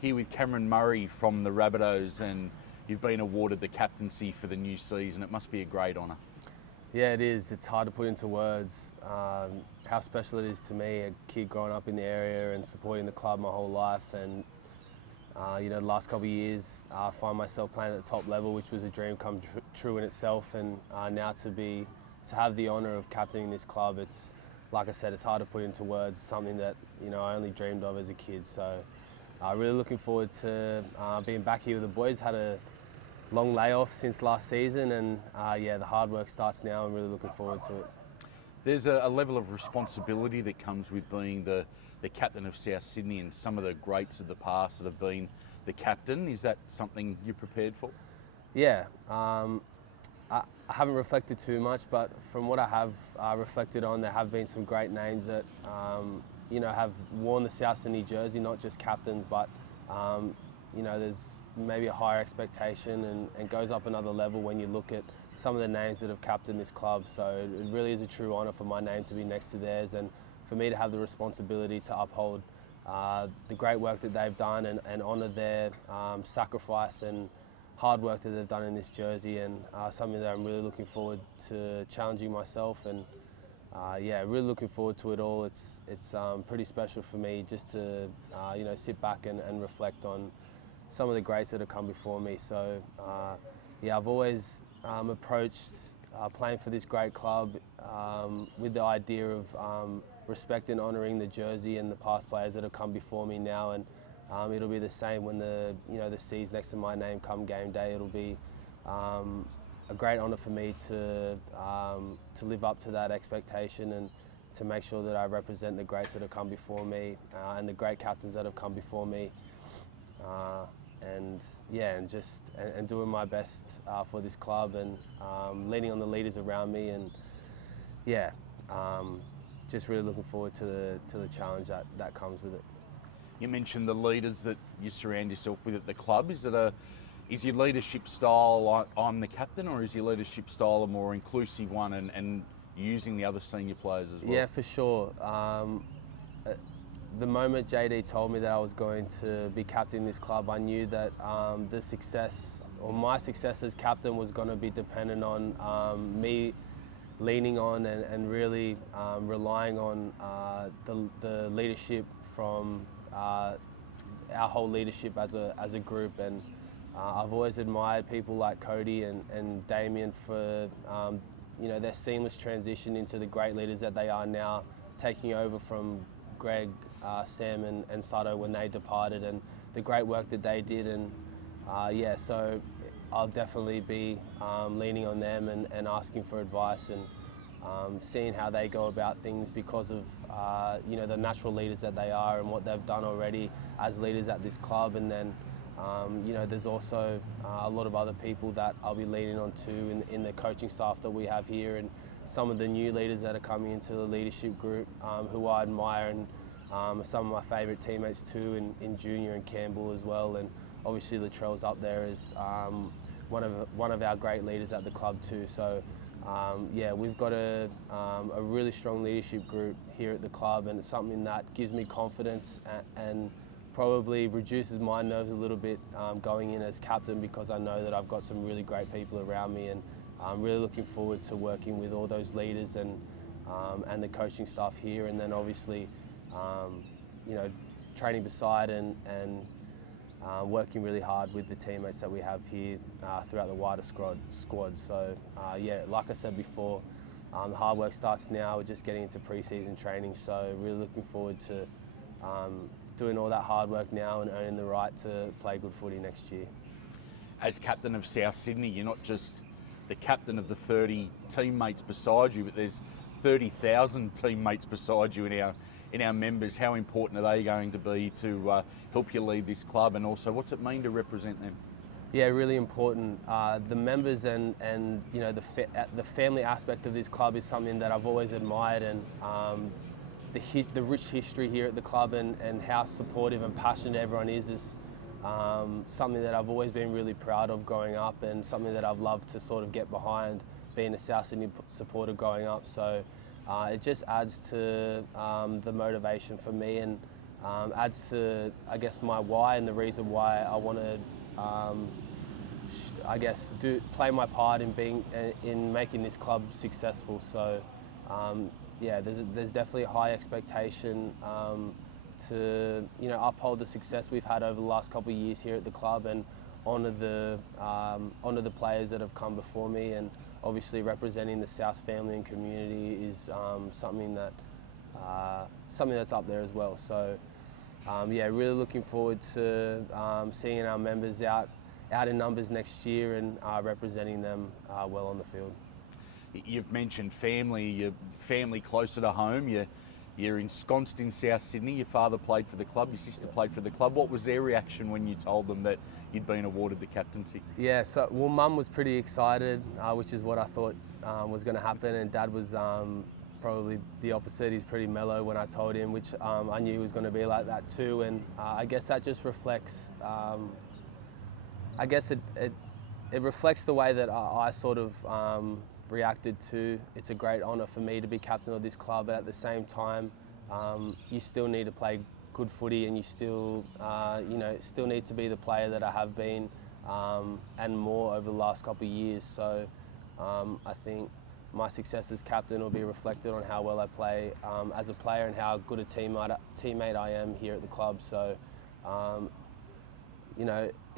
here with Cameron Murray from the Rabbitohs, and you've been awarded the captaincy for the new season. It must be a great honour. Yeah, it is. It's hard to put into words how special it is to me, a kid growing up in the area and supporting the club my whole life. And the last couple of years, I find myself playing at the top level, which was a dream come true in itself. And now to have the honour of captaining this club, it's, like I said, it's hard to put into words. Something that I only dreamed of as a kid. So really looking forward to being back here with the boys. Had a long layoff since last season, and the hard work starts now. I'm really looking forward to it. There's a level of responsibility that comes with being the captain of South Sydney, and some of the greats of the past that have been the captain. Is that something you're prepared for? Yeah, I haven't reflected too much, but from what I have reflected on, there have been some great names that have worn the South Sydney jersey, not just captains, but there's maybe a higher expectation and goes up another level when you look at some of the names that have captained this club. So it really is a true honour for my name to be next to theirs, and for me to have the responsibility to uphold the great work that they've done and honour their sacrifice and hard work that they've done in this jersey, and something that I'm really looking forward to challenging myself, and really looking forward to it all. It's pretty special for me just to sit back and reflect on some of the greats that have come before me. So I've always approached playing for this great club with the idea of respect and honouring the jersey and the past players that have come before me now, and it'll be the same when the C's next to my name come game day. It'll be a great honour for me to live up to that expectation and to make sure that I represent the greats that have come before me and the great captains that have come before me. And doing my best for this club, and leaning on the leaders around me, and just really looking forward to the challenge that comes with it. You mentioned the leaders that you surround yourself with at the club. Is your leadership style, I'm the captain, or is your leadership style a more inclusive one and using the other senior players as well? Yeah, for sure. The moment JD told me that I was going to be captaining this club, I knew that the success, or my success as captain, was going to be dependent on me leaning on and really relying on the leadership from our whole leadership as a group. And I've always admired people like Cody and Damien for their seamless transition into the great leaders that they are now, taking over from Greg, Sam and Sato when they departed, and the great work that they did. And so I'll definitely be leaning on them and asking for advice, and seeing how they go about things because of the natural leaders that they are and what they've done already as leaders at this club. And then there's also a lot of other people that I'll be leaning on too in the coaching staff that we have here, and some of the new leaders that are coming into the leadership group who I admire, and some of my favourite teammates too in Junior and Campbell as well. And obviously Latrell's up there as one of our great leaders at the club too. So we've got a really strong leadership group here at the club, and it's something that gives me confidence and probably reduces my nerves a little bit going in as captain, because I know that I've got some really great people around me, and I'm really looking forward to working with all those leaders and the coaching staff here, and then obviously training beside and working really hard with the teammates that we have here throughout the wider squad. So like I said before, the hard work starts now. We're just getting into pre-season training, so really looking forward to doing all that hard work now and earning the right to play good footy next year. As captain of South Sydney, you're not just the captain of the 30 teammates beside you, but there's 30,000 teammates beside you in our members. How important are they going to be to help you lead this club, and also what's it mean to represent them? Yeah, really important. The members and the family aspect of this club is something that I've always admired, and the rich history here at the club and how supportive and passionate everyone is something that I've always been really proud of growing up, and something that I've loved to sort of get behind, being a South Sydney supporter growing up. So it just adds to the motivation for me, and adds to, I guess, my why and the reason why I want to, I guess, play my part in making this club successful. So, yeah, there's definitely a high expectation to uphold the success we've had over the last couple of years here at the club and honour the players that have come before me, and obviously representing the South family and community is something that's up there as well. So yeah, really looking forward to seeing our members out in numbers next year and representing them well on the field. You've mentioned family, your family closer to home. You're ensconced in South Sydney. Your father played for the club, your sister played for the club. What was their reaction when you told them that you'd been awarded the captaincy? Yeah, so Mum was pretty excited, which is what I thought was going to happen, and Dad was probably the opposite. He's pretty mellow when I told him, which I knew was going to be like that too. And I guess that just reflects. I guess it reflects the way that I sort of reacted to. It's a great honour for me to be captain of this club, but at the same time, you still need to play good footy, and you still, still need to be the player that I have been, and more over the last couple of years. So I think my success as captain will be reflected on how well I play as a player and how good a teammate I am here at the club. So,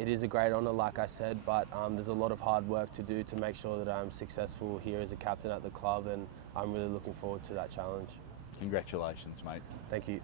it is a great honour, like I said, but there's a lot of hard work to do to make sure that I'm successful here as a captain at the club, and I'm really looking forward to that challenge. Congratulations, mate. Thank you.